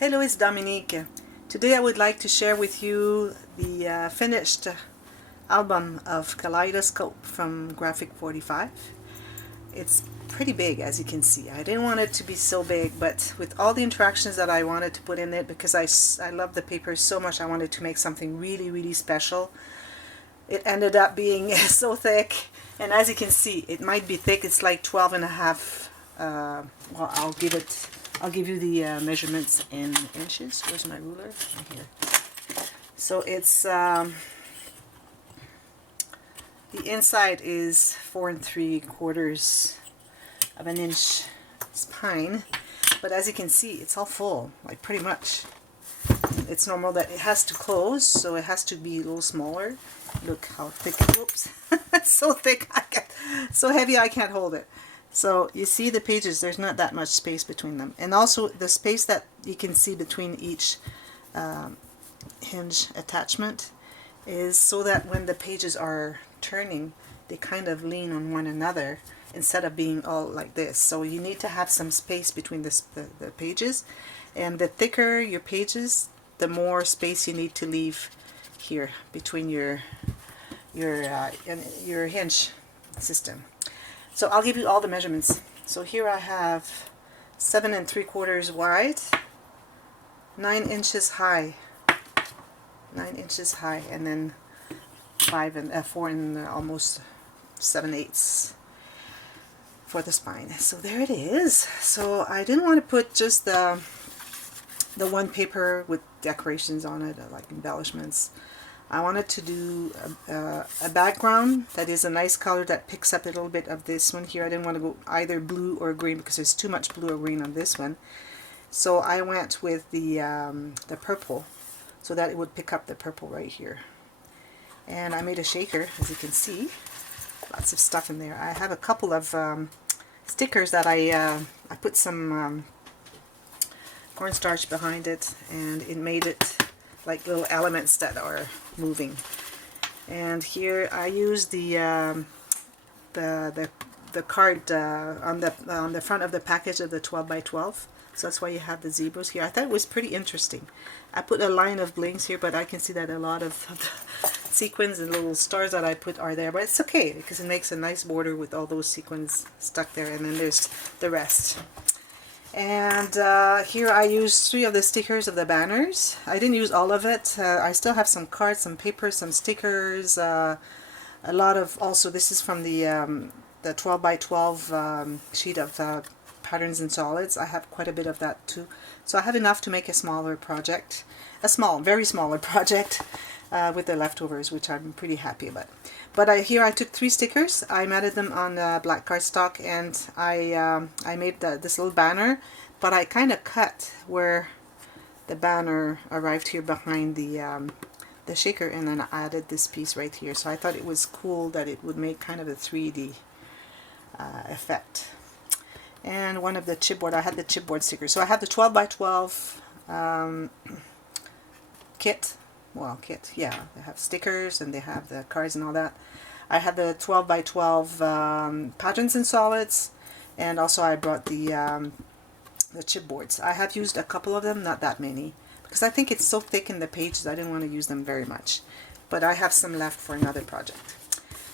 Hello, it's Dominique. Today I would like to share with you the finished album of Kaleidoscope from Graphic 45. It's pretty big, as you can see. I didn't want it to be so big, but with all the interactions that I wanted to put in it, because I love the paper so much, I wanted to make something really special. It ended up being so thick, and as you can see, it might be thick. It's like 12 and a half. Well, I'll give you the measurements in inches. Where's my ruler? Right here. So it's the inside is 4 3/4 of an inch spine, but as you can see, it's all full, like pretty much. It's normal that it has to close, so it has to be a little smaller. Look how thick. Oops, it's so thick. So heavy I can't hold it. So you see the pages, there's not that much space between them. And also the space that you can see between each hinge attachment is so that when the pages are turning, they kind of lean on one another instead of being all like this. So you need to have some space between the pages. And the thicker your pages, the more space you need to leave here between your hinge system. So I'll give you all the measurements. So here I have 7 3/4 wide, 9 inches high, 9 inches high, and then 4 and almost 7/8 for the spine. So there it is. So I didn't want to put just the one paper with decorations on it, like embellishments. I wanted to do a background that is a nice color that picks up a little bit of this one here. I didn't want to go either blue or green because there's too much blue or green on this one. So I went with the purple so that it would pick up the purple right here. And I made a shaker, as you can see. Lots of stuff in there. I have a couple of stickers that I put some cornstarch behind it, and it made it like little elements that are moving. And here I use the card on the front of the package of the 12 by 12. So that's why you have the zebras here. I thought it was pretty interesting. I put a line of blinks here, but I can see that a lot of the sequins and little stars that I put are there. But it's okay because it makes a nice border with all those sequins stuck there. And then there's the rest. And here I used 3 of the stickers of the banners. I didn't use all of it. I still have some cards, some paper, some stickers, a lot of, also this is from the 12 by 12 sheet of patterns and solids. I have quite a bit of that too. So I have enough to make a smaller project, very smaller project with the leftovers, which I'm pretty happy about. But here I took 3 stickers. I matted them on black cardstock, and I made this little banner, but I kind of cut where the banner arrived here behind the shaker, and then I added this piece right here. So I thought it was cool that it would make kind of a 3D effect. And one of the chipboard, I had the chipboard stickers. So I have the 12 by 12 kit. Well, kit, yeah, they have stickers and they have the cards and all that. I have the 12 by 12 patterns and solids, and also I brought the chipboards. I have used a couple of them, not that many, because I think it's so thick in the pages I didn't want to use them very much. But I have some left for another project.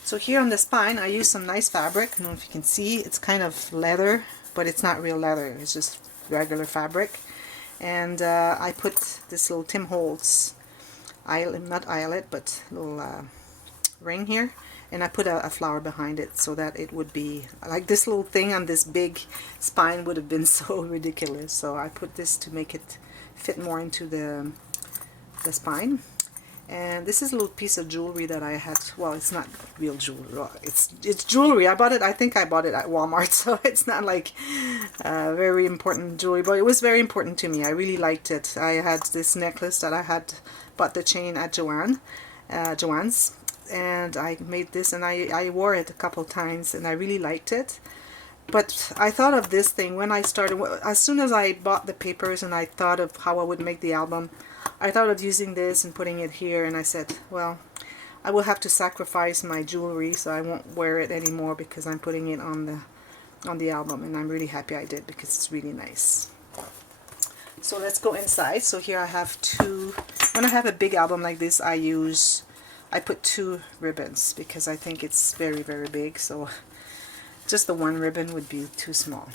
So here on the spine I used some nice fabric. I don't know if you can see, it's kind of leather, but it's not real leather, it's just regular fabric. And I put this little Tim Holtz not eyelet, but little ring here, and I put a flower behind it so that it would be like this little thing on this big spine would have been so ridiculous. So I put this to make it fit more into the spine. And this is a little piece of jewelry that I had. Well, it's not real jewelry. It's jewelry. I think I bought it at Walmart, so it's not like very important jewelry, but it was very important to me. I really liked it. I had this necklace that I had bought the chain at Joann's, and I made this, and I wore it a couple times, and I really liked it. But I thought of this thing when I started, as soon as I bought the papers and I thought of how I would make the album, I thought of using this and putting it here, and I said, well, I will have to sacrifice my jewelry, so I won't wear it anymore because I'm putting it on the album, and I'm really happy I did because it's really nice. So let's go inside. So here I have two. When I have a big album like this, I put two ribbons because I think it's very, very big. So just the one ribbon would be too small.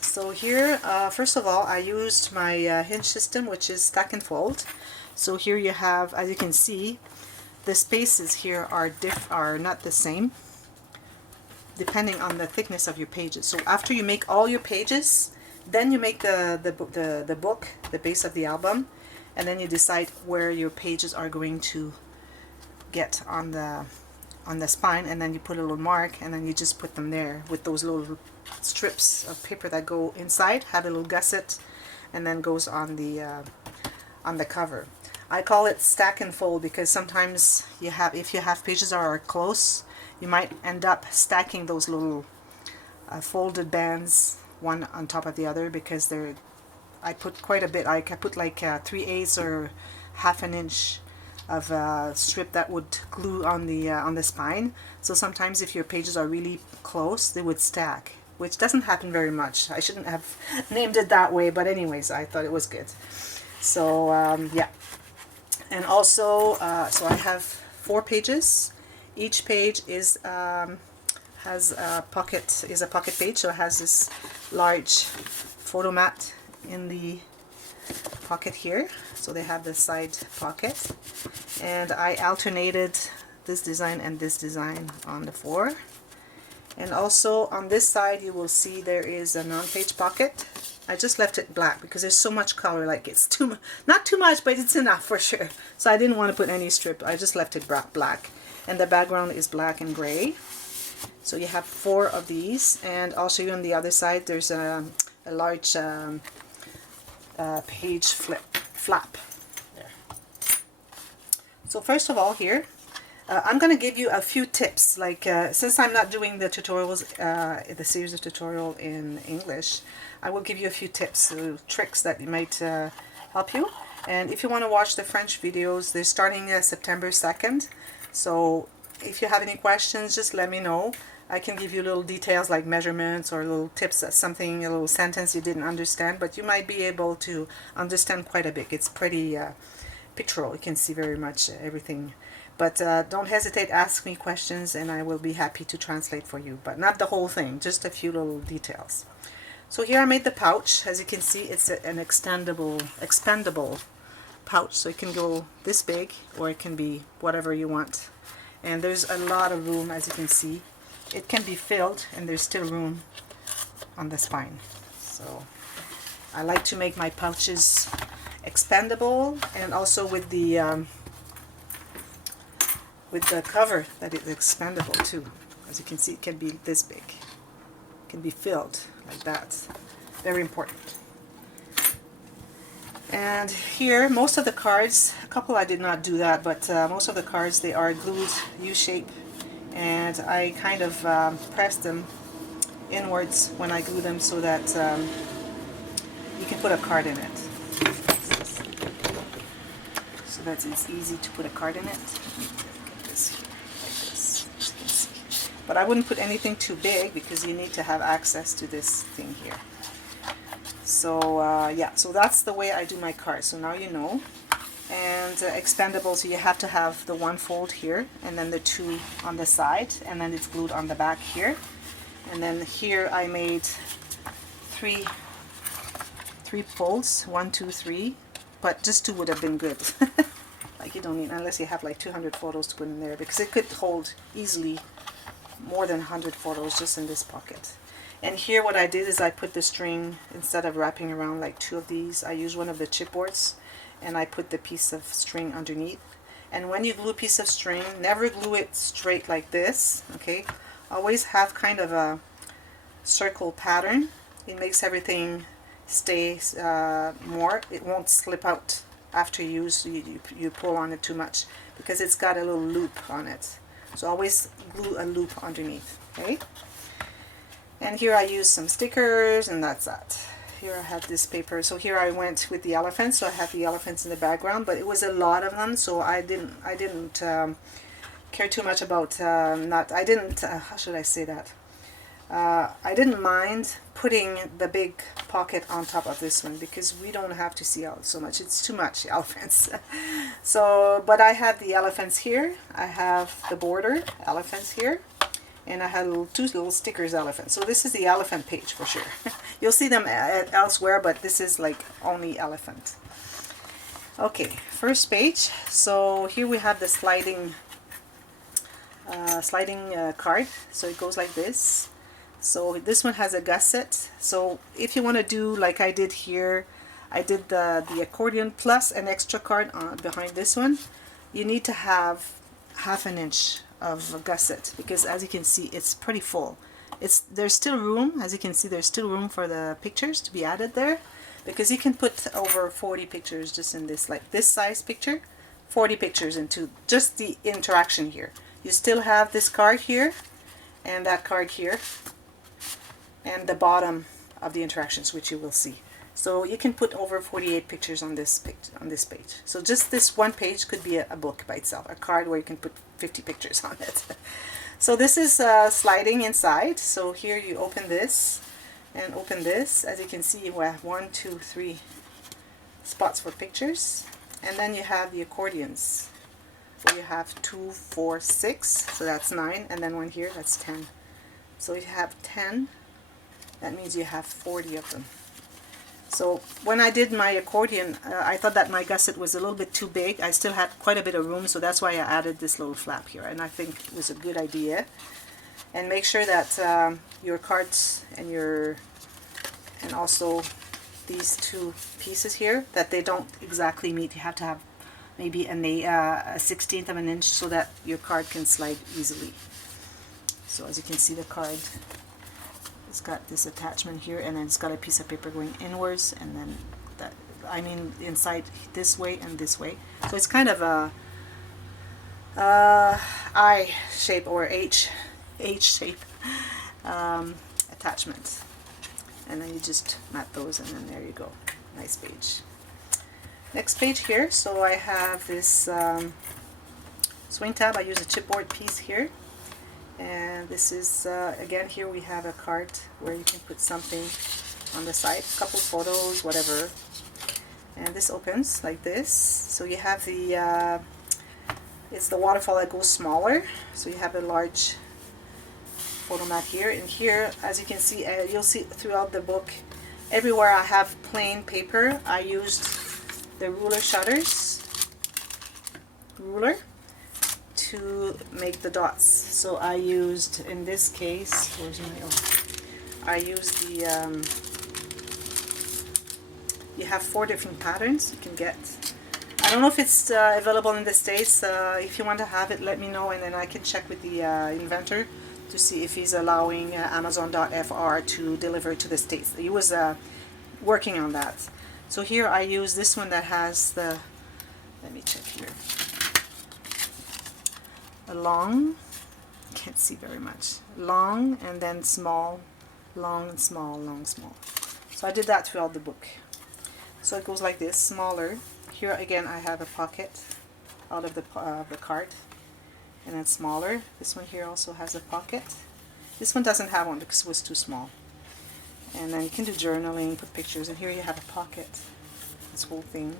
So here, first of all, I used my Hinge system, which is stack and fold. So here you have, as you can see, the spaces here are not the same, depending on the thickness of your pages. So after you make all your pages, then you make the book, the base of the album, and then you decide where your pages are going to get on the spine, and then you put a little mark, and then you just put them there with those little strips of paper that go inside, have a little gusset, and then goes on the cover. I call it stack and fold because sometimes if you have pages that are close, you might end up stacking those little folded bands one on top of the other, because I put quite a bit. I put like 3/8 or half an inch of strip that would glue on the spine. So sometimes if your pages are really close, they would stack, which doesn't happen very much. I shouldn't have named it that way, but anyways, I thought it was good. So yeah, and also so I have 4 pages. Each page has a pocket page, so it has this large photo mat in the pocket here. So they have the side pocket, and I alternated this design and this design on the 4. And also on this side you will see there is a non-page pocket. I just left it black because there's so much color, like it's not too much, but it's enough for sure. So I didn't want to put any strip, I just left it black, and the background is black and gray. So you have 4 of these, and I'll show you on the other side there's a large page flap there. So first of all here, I'm going to give you a few tips, like since I'm not doing the tutorials, the series of tutorial in English, I will give you a few tips, tricks that might help you. And if you want to watch the French videos, they're starting September 2nd. So if you have any questions, just let me know. I can give you little details like measurements or little tips, a little sentence you didn't understand, but you might be able to understand quite a bit. It's pretty pictorial. You can see very much everything. But don't hesitate, ask me questions and I will be happy to translate for you. But not the whole thing, just a few little details. So here I made the pouch. As you can see, it's an expandable pouch. So it can go this big or it can be whatever you want. And there's a lot of room, as you can see. It can be filled and there's still room on the spine. So I like to make my pouches expandable, and also with the cover that is expandable too. As you can see, it can be this big. It can be filled like that. Very important. And here, most of the cards, a couple I did not do that, but most of the cards, they are glued U-shape, and I kind of press them inwards when I glue them so that you can put a card in it. So that it's easy to put a card in it. Get this here, like this, as you can see. But I wouldn't put anything too big because you need to have access to this thing here. So yeah, so that's the way I do my cards. So now you know. And expandable, so you have to have the 1 fold here, and then the 2 on the side, and then it's glued on the back here. And then here I made three folds, 1, 2, 3, but just 2 would have been good. Like you don't need, unless you have like 200 photos to put in there, because it could hold easily more than 100 photos just in this pocket. And here what I did is I put the string, instead of wrapping around like 2 of these, I used one of the chipboards, and I put the piece of string underneath. And when you glue a piece of string, never glue it straight like this, okay? Always have kind of a circle pattern. It makes everything stay more. It won't slip out after you pull on it too much, because it's got a little loop on it. So always glue a loop underneath, okay? And here I use some stickers, and that's that. Here I have this paper. So here I went with the elephants. So I have the elephants in the background, but it was a lot of them, so I didn't care too much about how should I say that? I didn't mind putting the big pocket on top of this one because we don't have to see out so much. It's too much elephants. So, but I have the elephants here. I have the border elephants here. And I had two little stickers elephants. So this is the elephant page for sure. You'll see them elsewhere, but this is like only elephant. Okay, first page. So here we have the sliding card. So it goes like this. So this one has a gusset. So if you want to do like I did here, I did the accordion plus an extra card behind this one. You need to have 1/2 inch of a gusset because as you can see it's pretty full. There's still room, as you can see there's still room for the pictures to be added there, because you can put over 40 pictures just in this, like this size picture, 40 pictures into just the interaction here. You still have this card here and that card here and the bottom of the interactions, which you will see. So you can put over 48 pictures on this page. So just this one page could be a book by itself, a card where you can put 50 pictures on it. So this is sliding inside. So here you open this and open this. As you can see, you have 1, 2, 3 spots for pictures. And then you have the accordions, where you have 2, 4, 6. So that's 9. And then one here, that's 10. So you have 10. That means you have 40 of them. So when I did my accordion, I thought that my gusset was a little bit too big. I still had quite a bit of room, so that's why I added this little flap here. And I think it was a good idea. And make sure that your cards and also these two pieces here, that they don't exactly meet. You have to have maybe a 1/16 of an inch so that your card can slide easily. So as you can see, the card, it's got this attachment here, and then it's got a piece of paper going inwards, and then that, I mean inside this way and this way. So it's kind of a I shape or H shape attachment. And then you just mat those, and then there you go. Nice page. Next page here, so I have this swing tab. I use a chipboard piece here. And this is, again, here we have a card where you can put something on the side, a couple photos, whatever. And this opens like this. So you have the, it's the waterfall that goes smaller. So you have a large photo mat here. And here, as you can see, you'll see throughout the book, everywhere I have plain paper, I used the ruler shutters, to make the dots. So I used, in this case, where's my, I used the, you have 4 different patterns you can get. I don't know if it's available in the States. If you want to have it, let me know, and then I can check with the inventor to see if he's allowing Amazon.fr to deliver to the States. He was working on that. So here I use this one that has the, let me check here, a long, can't see very much, long and then small, long and small, long, small. So I did that throughout the book. So it goes like this, smaller. Here again I have a pocket out of the card, and then smaller. This one here also has a pocket. This one doesn't have one because it was too small. And then you can do journaling, put pictures, and here you have a pocket, this whole thing.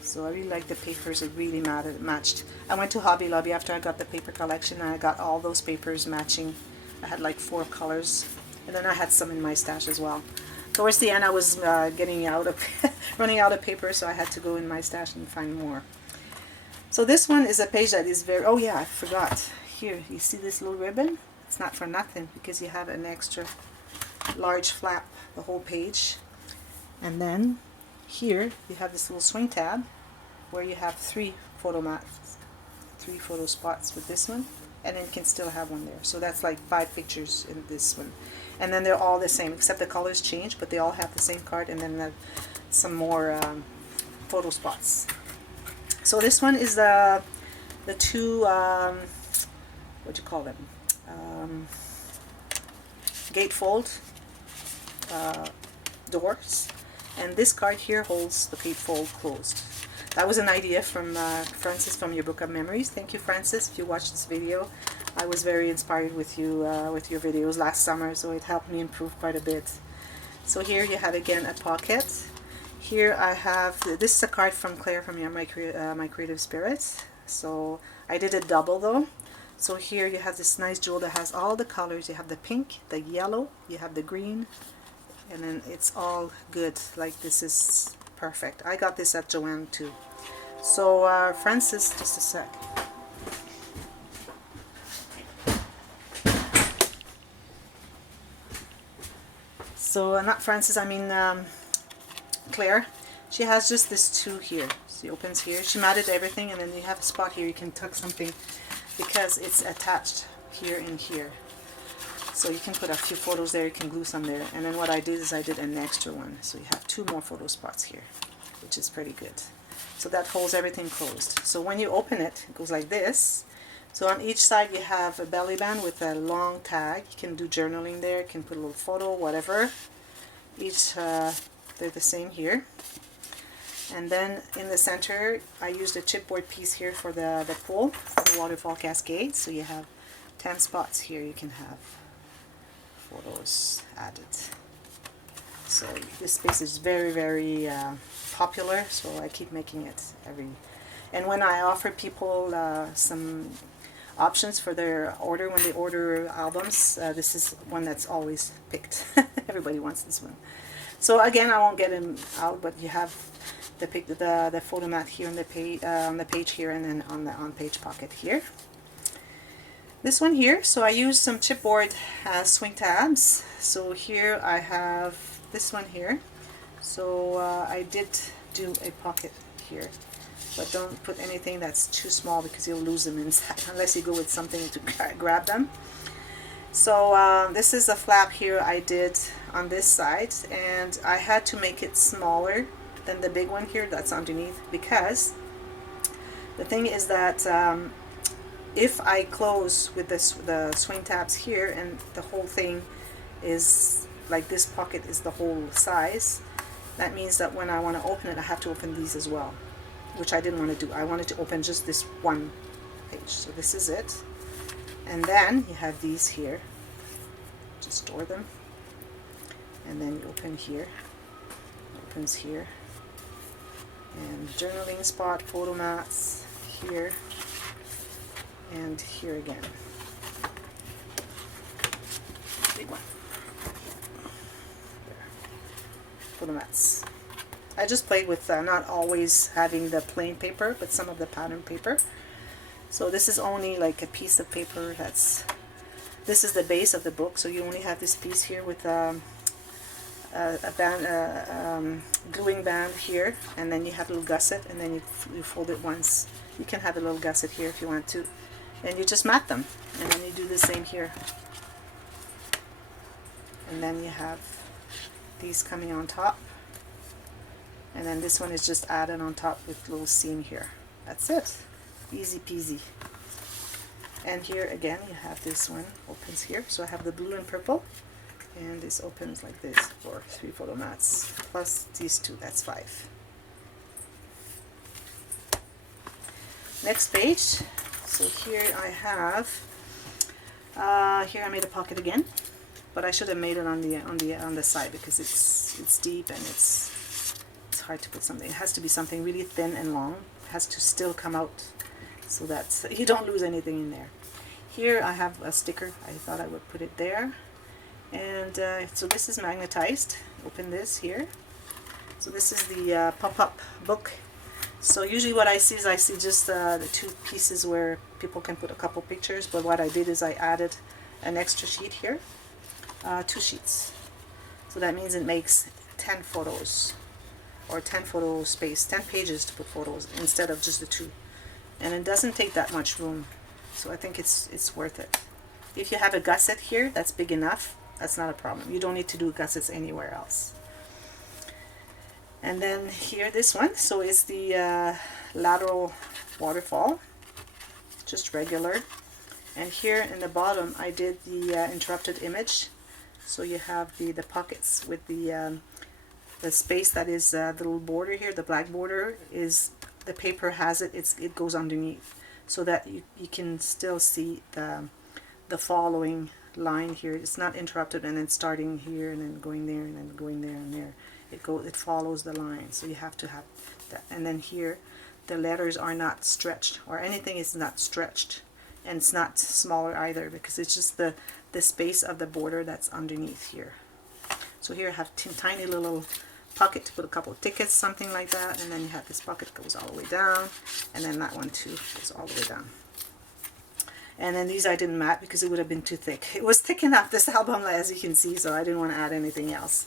So I really like the papers, it really matched. I went to Hobby Lobby after I got the paper collection, and I got all those papers matching. I had like 4 colors, and then I had some in my stash as well. Towards the end I was getting out of running out of paper, so I had to go in my stash and find more. So this one is a page that is very, oh yeah, I forgot. Here, you see this little ribbon? It's not for nothing because you have an extra large flap the whole page. And then here you have this little swing tab where you have 3 photo mats, 3 photo spots with this one, and then you can still have one there. So that's like 5 pictures in this one. And then they're all the same except the colors change, but they all have the same card, and then some more photo spots. So this one is the 2 what do you call them, gatefold doors, and this card here holds the gatefold closed. That was an idea from Francis from your Book of Memories. Thank you, Francis, if you watched this video. I was very inspired with you with your videos last summer, so it helped me improve quite a bit. So here you have again a pocket. Here I have, this is a card from Claire from my Creative Spirits. So I did it double though. So here you have this nice jewel that has all the colors. You have the pink, the yellow, you have the green, and then it's all good. Like, this is perfect. I got this at Joanne too. So Francis, just a sec. So not Francis, I mean Claire. She has just this two here. She opens here. She matted everything, and then you have a spot here you can tuck something because it's attached here and here. So you can put a few photos there, you can glue some there. And then what I did is I did an extra one. So you have two more photo spots here, which is pretty good. So that holds everything closed. So when you open it, it goes like this. So on each side you have a belly band with a long tag. You can do journaling there, you can put a little photo, whatever. Each, they're the same here. And then in the center, I used a chipboard piece here for the pool, the waterfall cascade. So you have 10 spots here you can have photos added. So this space is very, very popular, so I keep making it every... And when I offer people some options for their order, when they order albums, this is one that's always picked. Everybody wants this one. So again, I won't get them out, but you have the photo mat here on the page here, and then on the on-page pocket here. This one here, so I used some chipboard swing tabs. So here I have this one here. So I did do a pocket here, but don't put anything that's too small because you'll lose them inside unless you go with something to grab them. So this is a flap here I did on this side, and I had to make it smaller than the big one here that's underneath, because the thing is that if I close with the swing tabs here and the whole thing is like this, pocket is the whole size, that means that when I want to open it, I have to open these as well, which I didn't want to do. I wanted to open just this one page. So this is it. And then you have these here. Just store them. And then you open here. Opens here. And journaling spot, photo mats here. And here again. Big one. There. Photo mats. I just played with not always having the plain paper, but some of the pattern paper. So this is only like a piece of paper that's... This is the base of the book, so you only have this piece here with a band, gluing band here, and then you have a little gusset, and then you fold it once. You can have a little gusset here if you want to, and you just mat them, and then you do the same here. And then you have these coming on top, and then this one is just added on top with a little seam here. That's it. Easy peasy. And here again you have this one opens here, so I have the blue and purple, and this opens like this for 3 photo mats plus these 2, that's 5. Next page. So here I have here I made a pocket again, but I should have made it on the side because it's deep and it's hard to put something. It has to be something really thin and long. It has to still come out so that you don't lose anything in there. Here I have a sticker. I thought I would put it there. And so this is magnetized. Open this here. So this is the pop-up book. So usually what I see is just the 2 pieces where people can put a couple pictures, but what I did is I added an extra sheet here, 2 sheets. So that means it makes 10 photos, or 10 photo space, 10 pages to put photos instead of just the 2. And it doesn't take that much room, so I think it's worth it. If you have a gusset here that's big enough, that's not a problem. You don't need to do gussets anywhere else. And then here, this one, so it's the Lateral waterfall, just regular. And here in the bottom I did the interrupted image, so you have the pockets with the space that is the little border here. The black border is, the paper has it, it goes underneath, so that you can still see the following line here. It's not interrupted and then starting here and then going there and then going there and there. It follows the line, so you have to have that. And then here the letters are not stretched, or anything is not stretched, and it's not smaller either, because it's just the space of the border that's underneath here. So here I have tiny little pocket to put a couple of tickets, something like that, and then you have this pocket that goes all the way down, and then that one too goes all the way down. And then these I didn't mat because it would have been too thick. It was thick enough, this album, as you can see, so I didn't want to add anything else.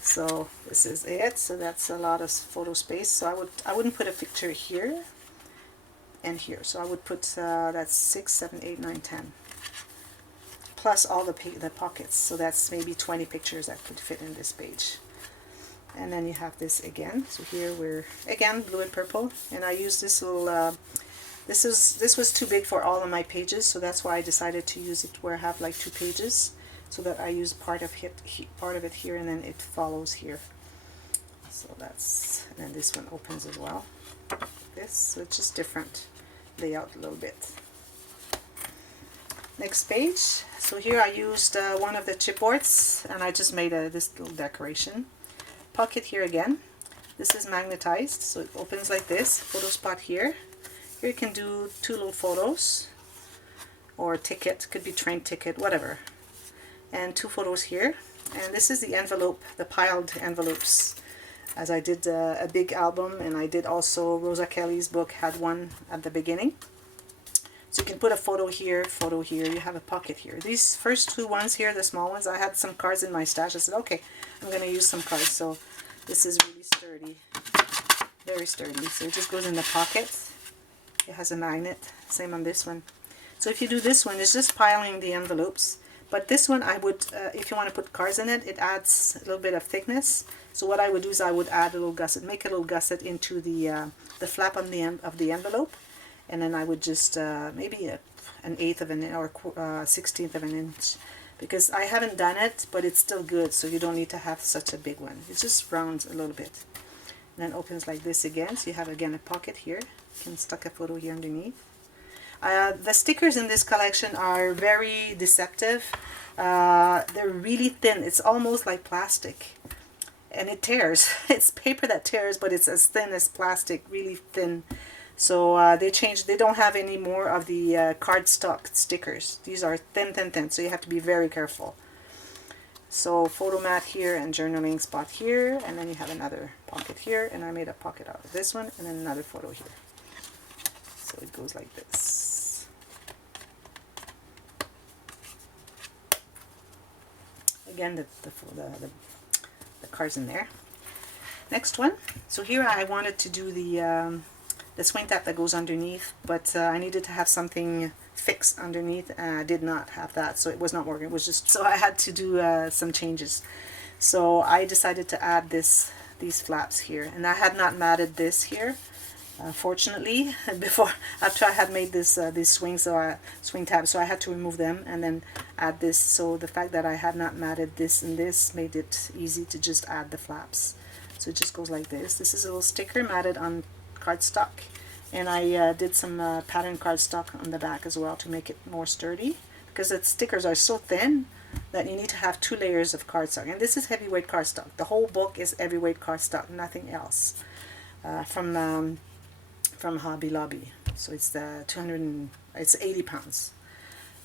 So this is it. So that's a lot of photo space. So I wouldn't put a picture here and here. So I would put that's 6, 7, 8, 9, 10, plus all the pockets. So that's maybe 20 pictures that could fit in this page. And then you have this again. So here we're again blue and purple, and I use this little. This was too big for all of my pages, so that's why I decided to use it where I have like 2 pages, so that I use part of it here, and then it follows here. So that's, and then this one opens as well. This, so it's just different layout a little bit. Next page. So here I used one of the chipboards, and I just made this little decoration. Pocket here again. This is magnetized, so it opens like this. Photo spot here. Here you can do 2 little photos, or a ticket, could be train ticket, whatever. And 2 photos here. And this is the envelope, the piled envelopes. As I did a big album, and I did also Rosa Kelly's book had one at the beginning. So you can put a photo here, you have a pocket here. These first 2 ones here, the small ones, I had some cards in my stash. I said, okay, I'm going to use some cards. So this is really sturdy, very sturdy. So it just goes in the pocket. It has a magnet, same on this one. So if you do this one, it's just piling the envelopes. But this one I would, if you want to put cards in it, it adds a little bit of thickness. So what I would do is I would add a little gusset, make a little gusset into the flap on the end of the envelope. And then I would just maybe an 1/8 of an inch or 1/16 of an inch. Because I haven't done it, but it's still good, so you don't need to have such a big one. It just rounds a little bit. And then opens like this again, so you have again a pocket here. You can stuck a photo here underneath. The stickers in this collection are very deceptive. They're really thin. It's almost like plastic. And it tears. It's paper that tears, but it's as thin as plastic, really thin. So they don't have any more of the cardstock stickers. These are thin, thin, thin, so you have to be very careful. So photo mat here and journaling spot here, and then you have another pocket here, and I made a pocket out of this one, and then another photo here. So it goes like this. Again, the cards in there. Next one. So here I wanted to do the swing tab that goes underneath, but I needed to have something fixed underneath, and I did not have that, so it was not working. It was just, so I had to do some changes. So I decided to add these flaps here, and I had not matted this here, fortunately, after I had made this these swing tabs, so I had to remove them and then add this. So the fact that I had not matted this and this made it easy to just add the flaps. So it just goes like this. This is a little sticker matted on cardstock, and I did some pattern cardstock on the back as well to make it more sturdy, because the stickers are so thin that you need to have 2 layers of cardstock. And this is heavyweight cardstock. The whole book is heavyweight cardstock, nothing else, from Hobby Lobby. So it's it's 80 pounds.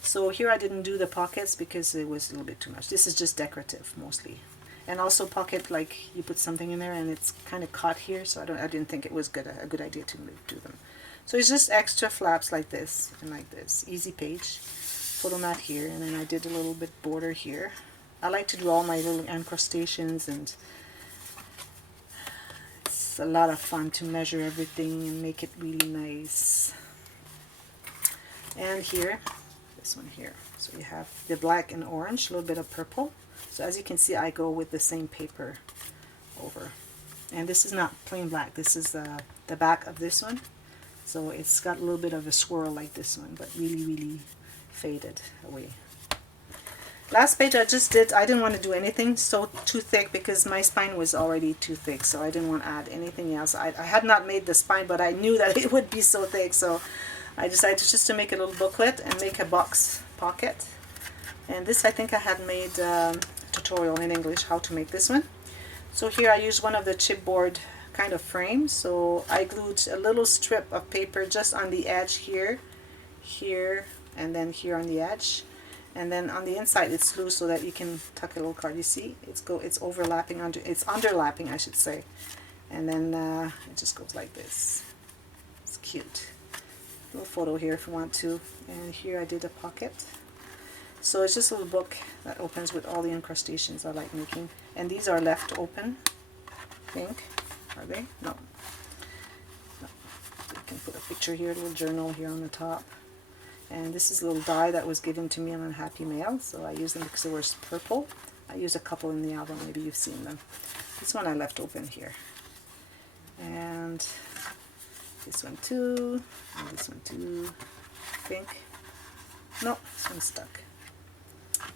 So here I didn't do the pockets because it was a little bit too much. This is just decorative mostly. And also pocket, like you put something in there and it's kind of caught here, so I didn't think it was a good idea to do them. So it's just extra flaps like this and like this. Easy page. Photo mat here, and then I did a little bit border here. I like to do all my little incrustations, and it's a lot of fun to measure everything and make it really nice. And here, this one here. So you have the black and orange, a little bit of purple. So as you can see, I go with the same paper over. And this is not plain black. This is the back of this one. So it's got a little bit of a swirl like this one, but really, really faded away. Last page I didn't want to do anything too thick because my spine was already too thick. So I didn't want to add anything else. I had not made the spine, but I knew that it would be so thick. So I decided just to make a little booklet and make a box pocket. And this I think I had made a tutorial in English how to make this one. So here I used one of the chipboard kind of frames. So I glued a little strip of paper just on the edge here, here, and then here on the edge. And then on the inside it's loose so that you can tuck a little card. You see, it's overlapping it's underlapping, I should say. And then it just goes like this. It's cute. A little photo here if you want to. And here I did a pocket. So it's just a little book that opens with all the incrustations I like making. And these are left open, I think. Are they? No. No. You can put a picture here, a little journal here on the top. And this is a little die that was given to me on a Happy Mail. So I used them because they were purple. I used a couple in the album. Maybe you've seen them. This one I left open here. And this one too. And this one too. I think. No, this one's stuck.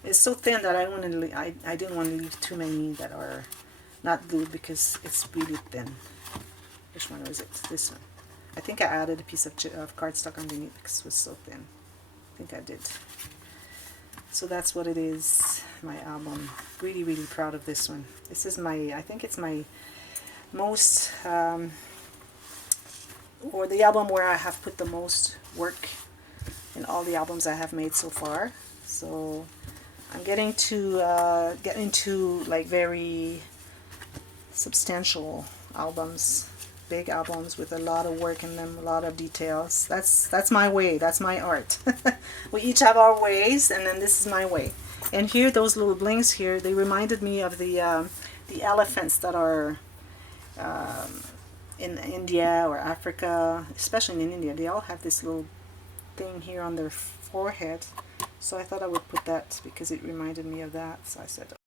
It's so thin that I didn't want to leave too many that are not glued because it's really thin. Which one was it? This one. I think I added a piece of cardstock underneath because it was so thin. I think I did. So that's what it is, my album. Really, really proud of this one. This is I think it's my most, or the album where I have put the most work in all the albums I have made so far. So I'm getting to get into like very substantial albums, big albums with a lot of work in them, a lot of details. That's my way. That's my art. We each have our ways, and then this is my way. And here, those little blings here, they reminded me of the elephants that are in India or Africa, especially in India. They all have this little thing here on their forehead. So I thought I would put that because it reminded me of that. So I said,